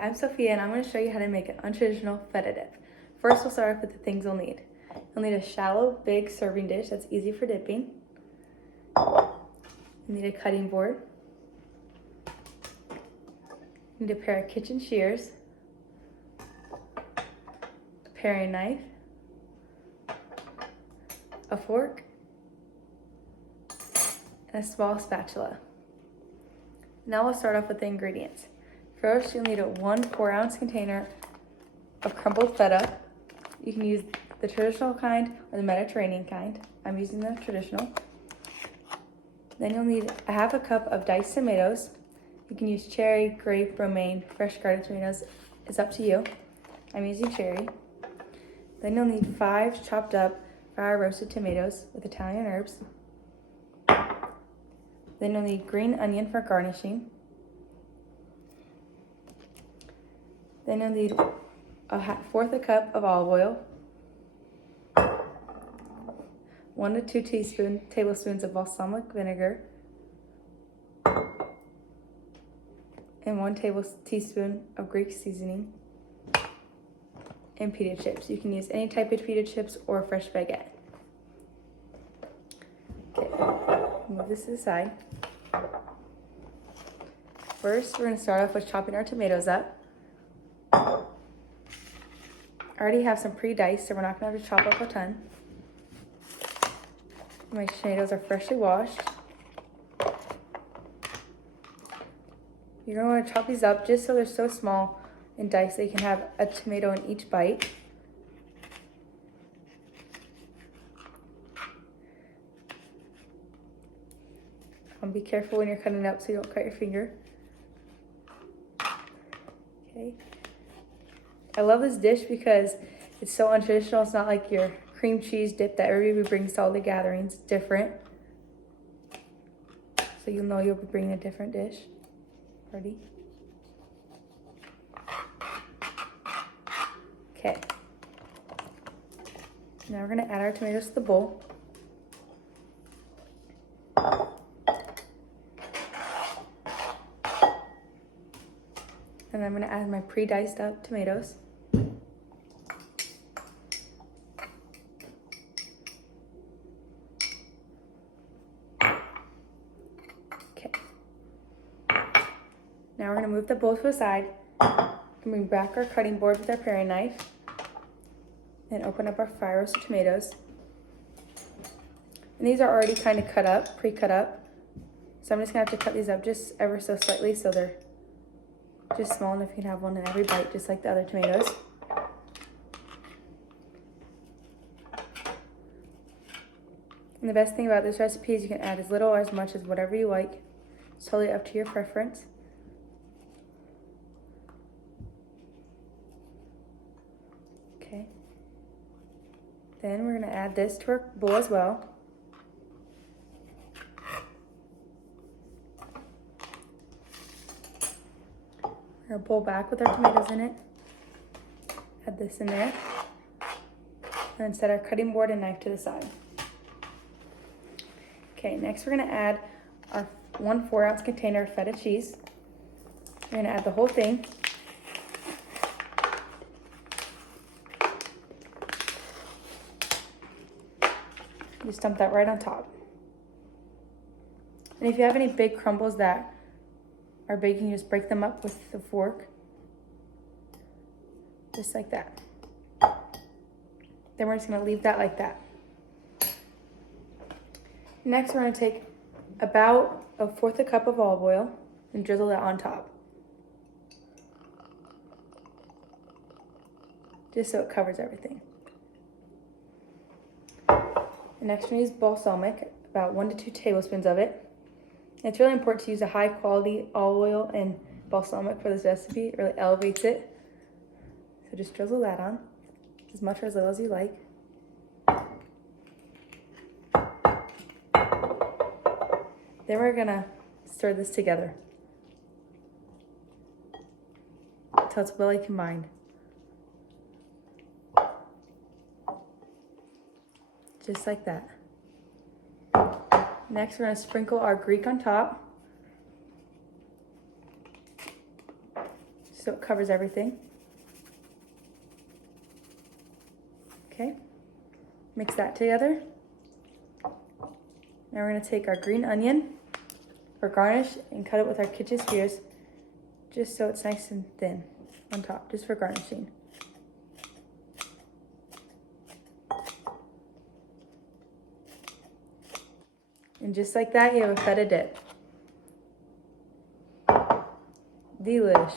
I'm Sophia and I'm going to show you how to make an untraditional feta dip. First, we'll start off with the things you'll need. You'll need a shallow, big serving dish that's easy for dipping. You'll need a cutting board. You need a pair of kitchen shears, a paring knife, a fork, and a small spatula. Now we'll start off with the ingredients. First, you'll need a 1 4-ounce container of crumbled feta. You can use the traditional kind or the Mediterranean kind. I'm using the traditional. Then you'll need a 1/2 cup of diced tomatoes. You can use cherry, grape, romaine, fresh garden tomatoes. It's up to you. I'm using cherry. Then you'll need 5 chopped up fire roasted tomatoes with Italian herbs. Then you'll need green onion for garnishing. Then you'll need a 1/4 cup of olive oil, 1 to 2 tablespoons of balsamic vinegar, and 1 teaspoon of Greek seasoning, and pita chips. You can use any type of pita chips or fresh baguette. Okay, move this to the side. First, we're going to start off with chopping our tomatoes up. I already have some pre-diced, so we're not going to have to chop up a ton. My tomatoes are freshly washed. You're going to want to chop these up just so they're so small and diced that you can have a tomato in each bite. Be careful when you're cutting it up so you don't cut your finger. Okay. I love this dish because it's so untraditional. It's not like your cream cheese dip that everybody brings to all the gatherings. It's different. So you'll know you'll be bringing a different dish. Ready? Okay. Now we're going to add our tomatoes to the bowl. And I'm going to add my pre-diced up tomatoes. Okay. Now we're going to move the bowl to the side and bring back our cutting board with our paring knife and open up our fire roasted tomatoes. And these are already kind of cut up, pre-cut up. So I'm just going to have to cut these up just ever so slightly so they're just small enough you can have one in every bite, just like the other tomatoes. And the best thing about this recipe is you can add as little or as much as whatever you like. It's totally up to your preference. Okay. Then we're going to add this to our bowl as well. Our bowl back with our tomatoes in it. Add this in there. And then set our cutting board and knife to the side. Okay, next we're going to add our 1 4-ounce container of feta cheese. We're going to add the whole thing. Just dump that right on top. And if you have any big crumbles that are big, you can just break them up with the fork. Just like that. Then we're just going to leave that like that. Next, we're going to take about a 1/4 cup of olive oil and drizzle that on top. Just so it covers everything. And next, we're going to use balsamic, about 1 to 2 tablespoons of it. It's really important to use a high quality olive oil and balsamic for this recipe. It really elevates it. So just drizzle that on, as much or as little as you like. Then we're gonna stir this together until it's well combined. Just like that. Next, we're going to sprinkle our Greek on top. Just so it covers everything. Okay, mix that together. Now we're gonna take our green onion for garnish and cut it with our kitchen shears just so it's nice and thin on top, just for garnishing. And just like that, you have a feta dip. Delish.